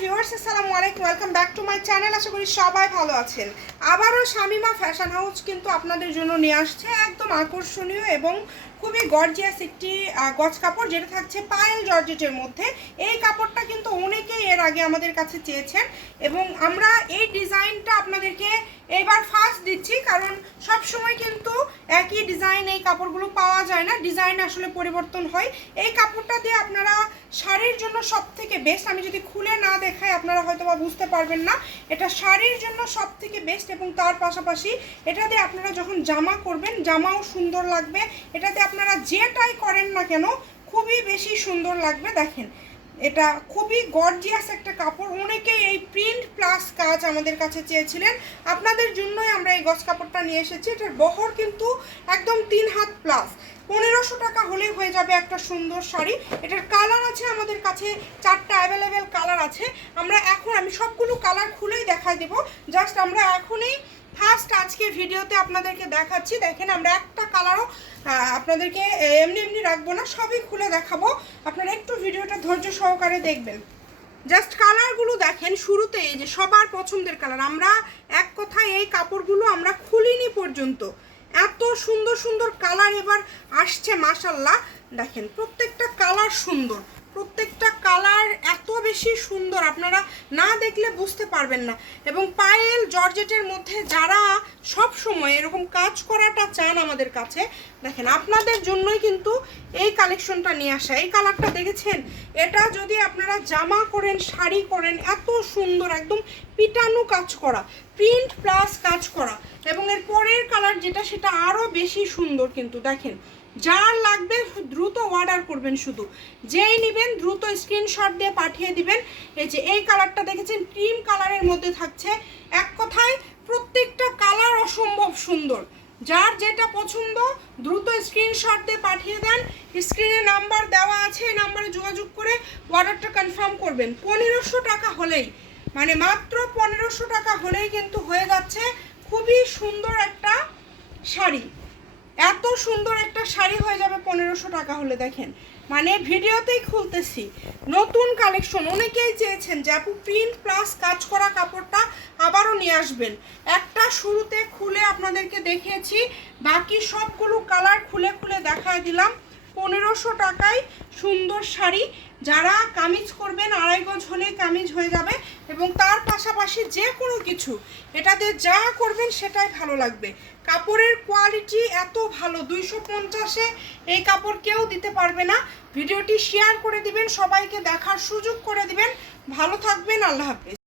Viewers আসসালামু আলাইকুম, welcome back to my channel. আশা করি সবাই ভালো আছেন। আবারও শামিমা ফ্যাশন হাউস কিন্তু আপনাদের জন্য নিয়ে আসছে একদম আকর্ষণীয় এবং খুবই গর্জিয়াস একটি গজ কাপড়, যেটা থাকছে পায়েল জর্জেটের মধ্যে। এই কাপড়টা কিন্তু অনেকেই এর আগে আমাদের কাছে চেয়েছেন এবং আমরা এই ডিজাইনটা আপনাদেরকে এবার ফার্স্ট দিচ্ছি, কারণ সব সময় কিন্তু একই ডিজাইন এই কাপড়গুলো পাওয়া যায় না, ডিজাইন আসলে পরিবর্তন হয়। এই কাপড়টা দিয়ে আপনারা শাড়ির জন্য সব থেকে বেস্ট। আমি যদি খুলে না দেখাই আপনারা হয়তো বা বুঝতে পারবেন না। এটা শাড়ির জন্য সব থেকে বেস্ট এবং তার পাশাপাশি এটা দিয়ে আপনারা যখন জামা করবেন জামাও সুন্দর লাগবে। এটাতে আপনারা যেটাই করেন না কেন খুবই বেশি সুন্দর লাগবে। দেখেন, এটা খুবই গর্জিয়াস একটা কাপড়। অনেকেই এই প্রিন্ট প্লাস কাজ আমাদের কাছে চেয়েছিলেন, আপনাদের জন্যই আমরা এই গজ কাপড়টা নিয়ে এসেছি। এটার বহর কিন্তু একদম 3 হাত প্লাস। 1500 টাকা হলেই হয়ে যাবে একটা সুন্দর শাড়ি। এটার কালার আছে আমাদের কাছে 4টা অ্যাভেলেবেল কালার আছে। আমি সবগুলো কালার খুলেই দেখাই দেবো। জাস্ট আমরা এখনই ফার্স্ট আজকে ভিডিওতে আপনাদেরকে দেখাচ্ছি। দেখেন, আমরা একটা কালারও আপনাদেরকে এমনি রাখবো না, সবই খুলে দেখাবো। আপনারা একটু ভিডিওটা ধৈর্য সহকারে দেখবেন। জাস্ট কালারগুলো দেখেন, শুরুতে এই যে সবার পছন্দের কালার। আমরা এক কথায় এই কাপড়গুলো আমরা খুলিনি পর্যন্ত, এত সুন্দর সুন্দর কালার এবার আসছে মাশাল্লাহ। দেখেন, প্রত্যেকটা কালার সুন্দর, প্রত্যেকটা কালার এত বেশি সুন্দর আপনারা না দেখলে বুঝতে পারবেন না। এবং পায়েল জর্জেটের মধ্যে যারা সব সময় এরকম কাজ করাটা চান আমাদের কাছে, দেখেন আপনাদের জন্যই কিন্তু এই কালেকশনটা নিয়ে আসা। এই কালারটা দেখেছেন, এটা যদি আপনারা জামা করেন শাড়ি করেন, এত সুন্দর একদম পিটানো কাজ করা, প্রিন্ট প্লাস কাজ করা। এবং এর পরের কালার যেটা সেটা আরও বেশি সুন্দর। কিন্তু দেখেন, যার লাগবে দ্রুত অর্ডার করবেন, শুধু যেই নেবেন দ্রুত স্ক্রিনশট দিয়ে পাঠিয়ে দিবেন। এই যে এই কালারটা দেখেছেন, ক্রিম কালারের মধ্যে থাকছে। এক কথায় প্রত্যেকটা কালার অসম্ভব সুন্দর। যার যেটা পছন্দ দ্রুত স্ক্রিনশট দিয়ে পাঠিয়ে দেন। স্ক্রিনে নাম্বার দেওয়া আছে, এই নাম্বারে যোগাযোগ করে অর্ডারটা কনফার্ম করবেন। 1500 টাকা হলেই, মানে মাত্র 1500 টাকা হলেই কিন্তু হয়ে যাচ্ছে খুবই সুন্দর একটা শাড়ি। এত সুন্দর একটা শাড়ি হয়ে যাবে 1500 টাকা হলে। দেখেন, মানে ভিডিওতেই খুলতেছি নতুন কালেকশন। অনেকেই চেয়েছেন যে আপু প্রিন্ট প্লাস কাজ করা কাপড়টা আবারও নিয়ে আসবেন। একটা শুরুতে খুলে আপনাদেরকে দেখিয়েছি, বাকি সবগুলো কালার খুলে খুলে দেখায় দিলাম। 1500 টাকায় সুন্দর শাড়ি। যারা কামিজ করবেন, 2.5 গজ হলেই কামিজ হয়ে যাবে। এবং তার পাশাপাশি যে কোনো কিছু এটাতে যা করবেন সেটাই ভালো লাগবে। কাপড়ের কোয়ালিটি এত ভালো, 250-এ এই কাপড় কেউ দিতে পারবে না। ভিডিওটি শেয়ার করে দিবেন, সবাইকে দেখার সুযোগ করে দিবেন। ভালো থাকবেন, আল্লাহ হাফেজ।